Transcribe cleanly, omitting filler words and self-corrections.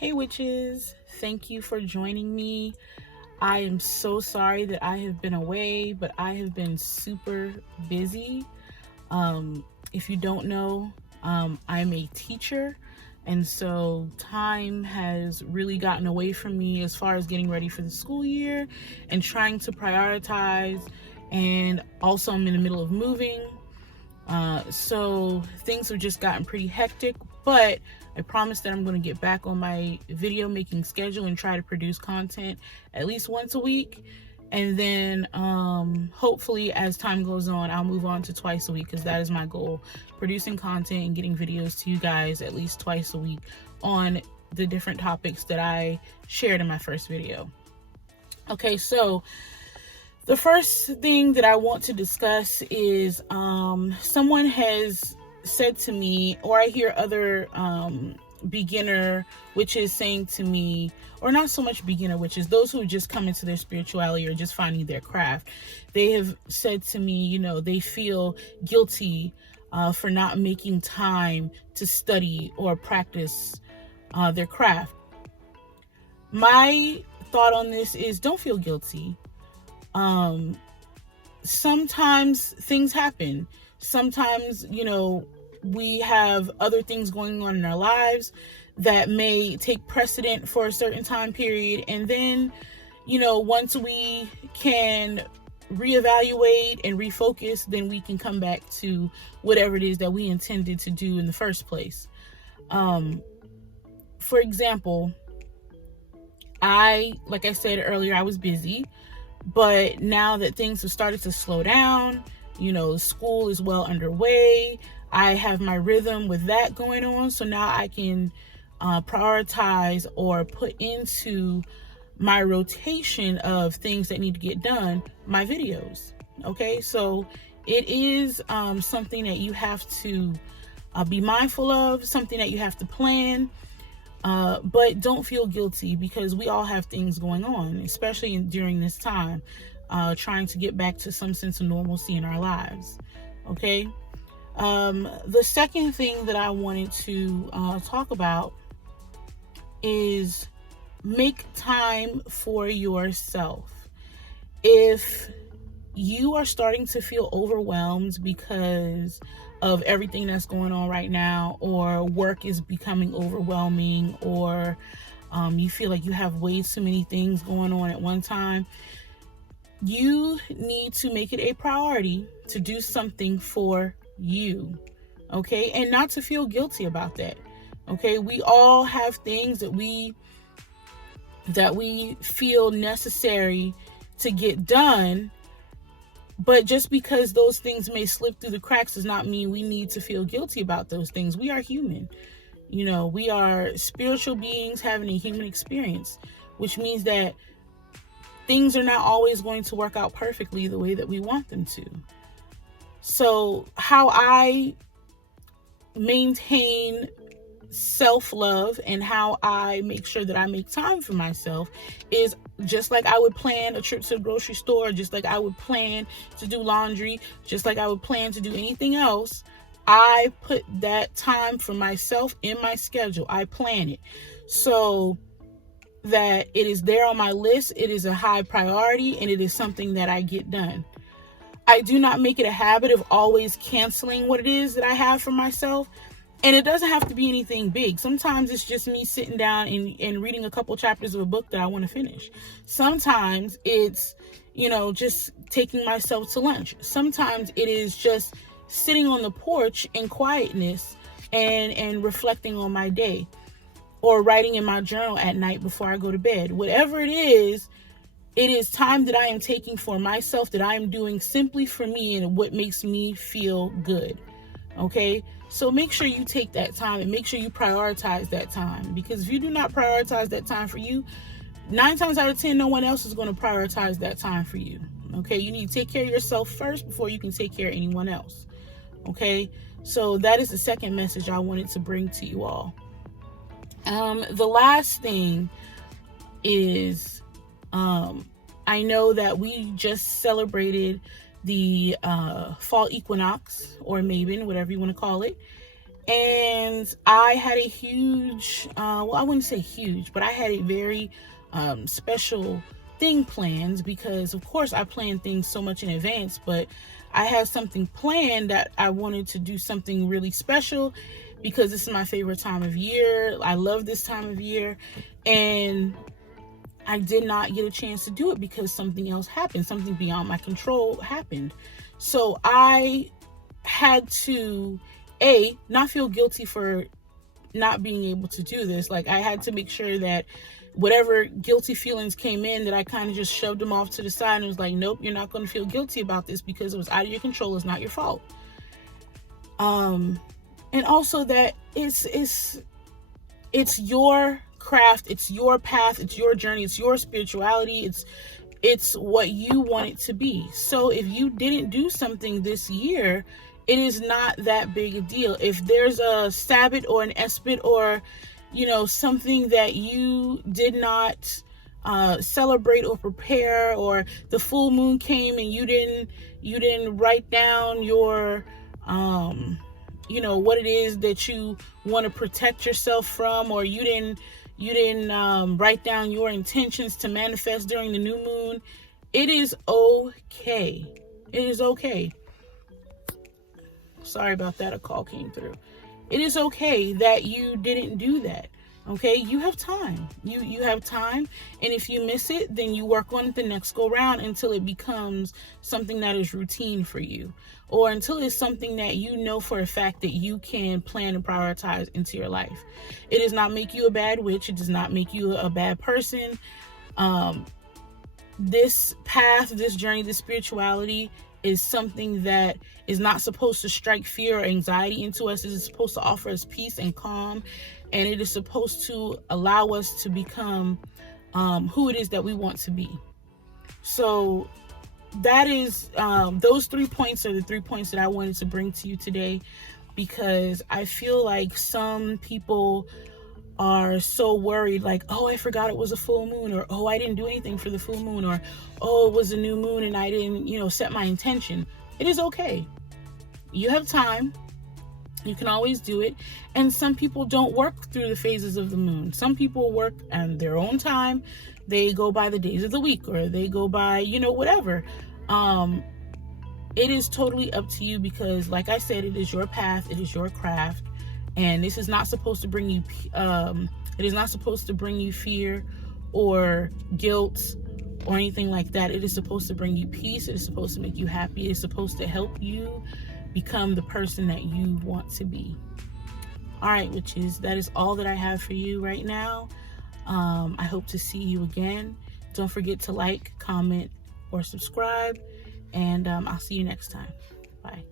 Hey witches, thank you for joining me. I am so sorry that I have been away, but I have been super busy. If you don't know, I'm a teacher, and so time has really gotten away from me as far as getting ready for the school year and trying to prioritize. And also, I'm in the middle of moving, so things have just gotten pretty hectic, but I promise that I'm going to get back on my video making schedule and try to produce content at least once a week. And then hopefully as time goes on, I'll move on to twice a week, because that is my goal, producing content and getting videos to you guys at least twice a week on the different topics that I shared in my first video. Okay, so the first thing that I want to discuss is someone has said to me, or I hear other beginner witches saying to me, or not so much beginner witches, those who just come into their spirituality or just finding their craft, they have said to me, they feel guilty for not making time to study or practice their craft. My thought on this is, don't feel guilty. Sometimes things happen. Sometimes, we have other things going on in our lives that may take precedent for a certain time period. And then, once we can reevaluate and refocus, then we can come back to whatever it is that we intended to do in the first place. For example, like I said earlier, I was busy. But now that things have started to slow down, school is well underway. I have my rhythm with that going on. So now I can prioritize or put into my rotation of things that need to get done, my videos. Okay, so it is something that you have to be mindful of, something that you have to plan. But don't feel guilty, because we all have things going on, especially during this time, trying to get back to some sense of normalcy in our lives. Okay. The second thing that I wanted to talk about is make time for yourself. If you are starting to feel overwhelmed because of everything that's going on right now, or work is becoming overwhelming, or you feel like you have way too many things going on at one time, you need to make it a priority to do something for you. Okay, and not to feel guilty about that. Okay, we all have things that we feel necessary to get done. But just because those things may slip through the cracks does not mean we need to feel guilty about those things. We are human. We are spiritual beings having a human experience, which means that things are not always going to work out perfectly the way that we want them to. So how I maintain self-love and how I make sure that I make time for myself is just like I would plan a trip to the grocery store, just like I would plan to do laundry, just like I would plan to do anything else. I put that time for myself in my schedule. I plan it so that it is there on my list. It is a high priority, and it is something that I get done. I do not make it a habit of always canceling what it is that I have for myself. And it doesn't have to be anything big. Sometimes it's just me sitting down and reading a couple chapters of a book that I want to finish. Sometimes it's, just taking myself to lunch. Sometimes it is just sitting on the porch in quietness and reflecting on my day, or writing in my journal at night before I go to bed. Whatever it is time that I am taking for myself, that I am doing simply for me and what makes me feel good. Okay, so make sure you take that time and make sure you prioritize that time, because if you do not prioritize that time for you, 9 times out of 10, no one else is going to prioritize that time for you. Okay, you need to take care of yourself first before you can take care of anyone else. Okay, so that is the second message I wanted to bring to you all. The last thing is, I know that we just celebrated the fall equinox, or Maven, whatever you want to call it. And I had a huge, well, I wouldn't say huge, but I had a very special thing planned, because of course I plan things so much in advance, but I had something planned that I wanted to do something really special, because this is my favorite time of year. I love this time of year, and I did not get a chance to do it because something else happened. Something beyond my control happened. So I had to, not feel guilty for not being able to do this. Like, I had to make sure that whatever guilty feelings came in, that I kind of just shoved them off to the side and was like, nope, you're not going to feel guilty about this because it was out of your control. It's not your fault. And also that it's your craft, it's your path, it's your journey, it's your spirituality, it's what you want it to be. So if you didn't do something this year, it is not that big a deal. If there's a Sabbath or an Espit, or something that you did not celebrate or prepare, or the full moon came and you didn't write down your what it is that you want to protect yourself from, or you didn't write down your intentions to manifest during the new moon, it is okay. It is okay. Sorry about that. A call came through. It is okay that you didn't do that. Okay, you have time. You have time, and if you miss it, then you work on it the next go round until it becomes something that is routine for you, or until it's something that you know for a fact that you can plan and prioritize into your life. It does not make you a bad witch. It does not make you a bad person. This path, this journey, this spirituality is something that is not supposed to strike fear or anxiety into us. It is supposed to offer us peace and calm, and it is supposed to allow us to become who it is that we want to be. So that is those 3 points are the 3 points that I wanted to bring to you today, because I feel like some people are so worried, like, oh, I forgot it was a full moon, or oh, I didn't do anything for the full moon, or oh, it was a new moon and I didn't set my intention. It is okay. You have time. You can always do it. And some people don't work through the phases of the moon. Some people work on their own time. They go by the days of the week, or they go by whatever. It is totally up to you, because like I said, it is your path, it is your craft, and this is not supposed to bring you it is not supposed to bring you fear or guilt or anything like that. It is supposed to bring you peace. It is supposed to make you happy. It is supposed to help you become the person that you want to be. All right, that is all that I have for you right now. I hope to see you again. Don't forget to like, comment, or subscribe, and I'll see you next time. Bye.